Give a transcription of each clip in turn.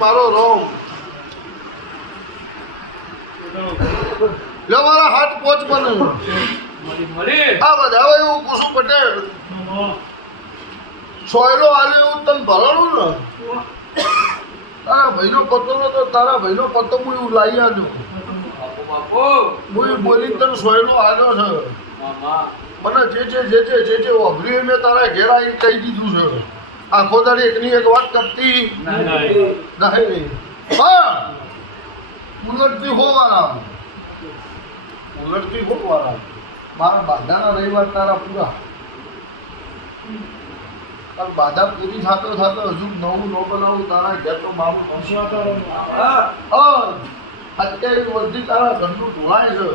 મારો રોમ લે મારા હાથ પોચ બને આ બધા એવું કુસુમ પટેલ સોયલો આલે એવું તને ભરણું ને તારા ભાઈનો પત્તો તો તારા ભાઈનો પત્તો હું એવું લાવી આલ્યો હું બોલી તને સોયલો આલ્યો છે મને જે વાપર્યું મેં તારા ઘેર આવીને કહી દીધું છે આખો તારી એકની એક વાત કરતી નહીં હા ઉલટતી હોવાના મારા બાધાના રવિવાર તારા પૂરા પણ બાધા પૂરી થતો હજુ નવું ન બનાવું તારા ઘેર તો મારું અત્યારે બધી તારા ઘરનું ધોળાય છે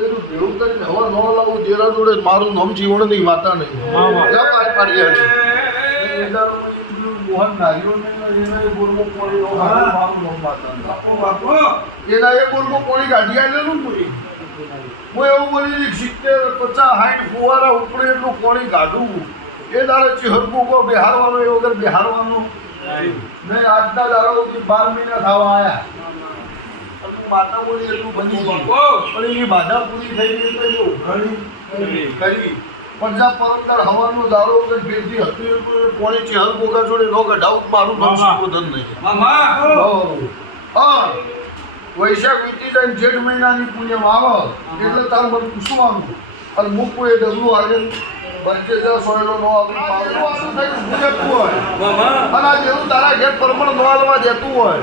એનું ભેળું કરીને હવે ન લાવું તેરા જોડે મારું નામ જીવણ નહીં માતા નહીં પાડી મોહન નારીઓ એના એ બોલમાં પોણી મારું નામ માતા એના એ બોલમાં પોણી કાઢી આવેલું પૂરી હું એવું બોલી 70 50 60 ફુવારા ઉપડે એટલું પોણી કાઢું એ દાડે ચિહરકુકો બિહારવાનો એ વગર બિહારવાનો નહીં આજના દાડા 12 મહિના થવા આવ્યા માતા બોલી એટલું બની ગયું પણ એની બાધા પૂરી થઈ ગઈ તો એ ઉઘાડી કરી પંજા પરંદર હવાનો દારો વગર ફેરથી હતી પોણી ચિહરકુકા જોડે નો ગઢાઉ મારું નામ સંબોધન નહીં હા વૈશાખ વીતી જાય જેઠ મહિનાની પુણ્યમ આવે એટલે તાર મને પૂછવાનું અને મૂકવું એ ડબલું આજે બચે જ્યાં સોયલો નો જતું હોય અને આ જેવું તારા ઘેર પરમણ નો હાલવા જતું હોય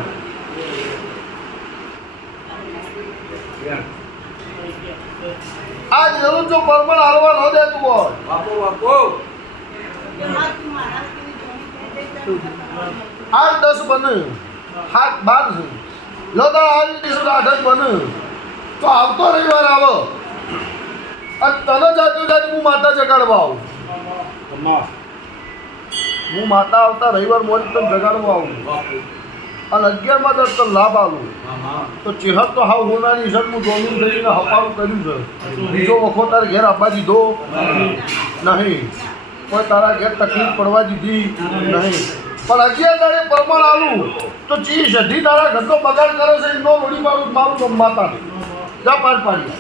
આ જેવું જો પરમણ હાલવા ન દેતું હોય 8-10 બને 7-12 લો તો આવી દિવસ 8 જ બને તો આવતો રવિવાર આવો અને તને જાતું હું માતા જગાડવા આવું હું માતા આવતા રવિવાર મોજ તને જગાડવા આવું અને 11માં 10 તને લાભ આવું તો ચેહર તો હાવ હોનાની ઈશર હું જોયું થઈને હપારું કર્યું છે બીજો વખો તારે ઘેર આપવા દીધો નહીં કોઈ તારા ઘેર તકલીફ પડવા દીધી નહીં પણ હજી તારે પરમાણ આલું તો ચી સધી તારા ઘરનો બગાડ કરે છે એનો વળી મારું માતા જા પાર પાડી